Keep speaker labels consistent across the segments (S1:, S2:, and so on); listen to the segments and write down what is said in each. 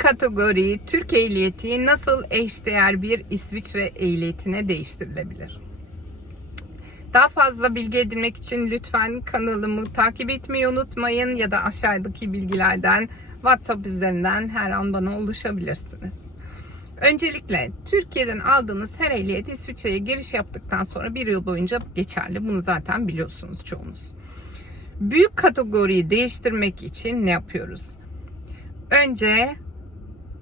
S1: kategori Türk ehliyeti nasıl eşdeğer bir İsviçre ehliyetine değiştirilebilir? Daha fazla bilgi edinmek için lütfen kanalımı takip etmeyi unutmayın ya da aşağıdaki bilgilerden WhatsApp üzerinden her an bana ulaşabilirsiniz. Öncelikle Türkiye'den aldığınız her ehliyet İsviçre'ye giriş yaptıktan sonra bir yıl boyunca geçerli. Bunu zaten biliyorsunuz çoğunuz. Büyük kategoriyi değiştirmek için ne yapıyoruz? Önce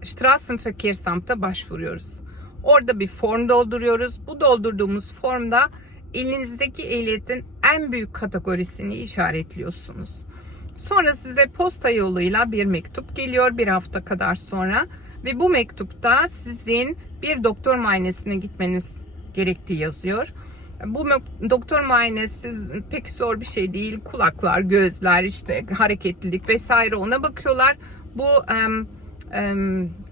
S1: Straßenverkehrsamt'a başvuruyoruz. Orada bir form dolduruyoruz. Bu doldurduğumuz formda elinizdeki ehliyetin en büyük kategorisini işaretliyorsunuz. Sonra size posta yoluyla bir mektup geliyor bir hafta kadar sonra ve bu mektupta sizin bir doktor muayenesine gitmeniz gerektiği yazıyor. Bu doktor muayenesi pek zor bir şey değil. Kulaklar, gözler, işte hareketlilik vesaire ona bakıyorlar. Bu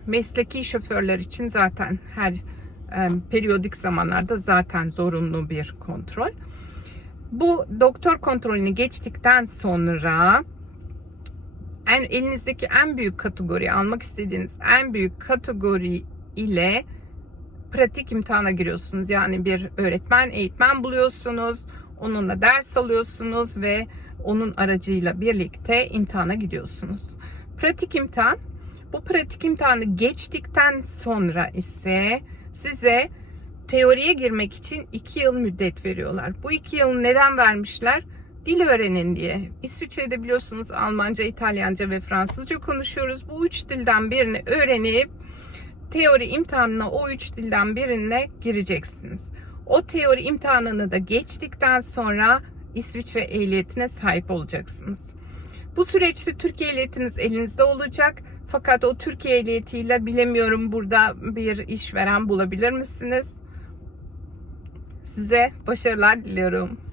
S1: mesleki şoförler için zaten her periyodik zamanlarda zaten zorunlu bir kontrol. Bu doktor kontrolünü geçtikten sonra en elinizdeki en büyük kategori almak istediğiniz en büyük kategori ile pratik imtihana giriyorsunuz. Yani bir öğretmen, eğitmen buluyorsunuz. Onunla ders alıyorsunuz ve onun aracıyla birlikte imtihana gidiyorsunuz. Pratik imtihan bu pratik imtihanı geçtikten sonra ise size teoriye girmek için 2 yıl müddet veriyorlar. Bu 2 yıl neden vermişler? Dil öğrenin diye. İsviçre'de biliyorsunuz Almanca, İtalyanca ve Fransızca konuşuyoruz. Bu üç dilden birini öğrenip teori imtihanına o üç dilden birine gireceksiniz. O teori imtihanını da geçtikten sonra İsviçre ehliyetine sahip olacaksınız. Bu süreçte Türkiye ehliyetiniz elinizde olacak. Fakat o Türkiye ehliyetiyle bilemiyorum burada bir işveren bulabilir misiniz? Size başarılar diliyorum.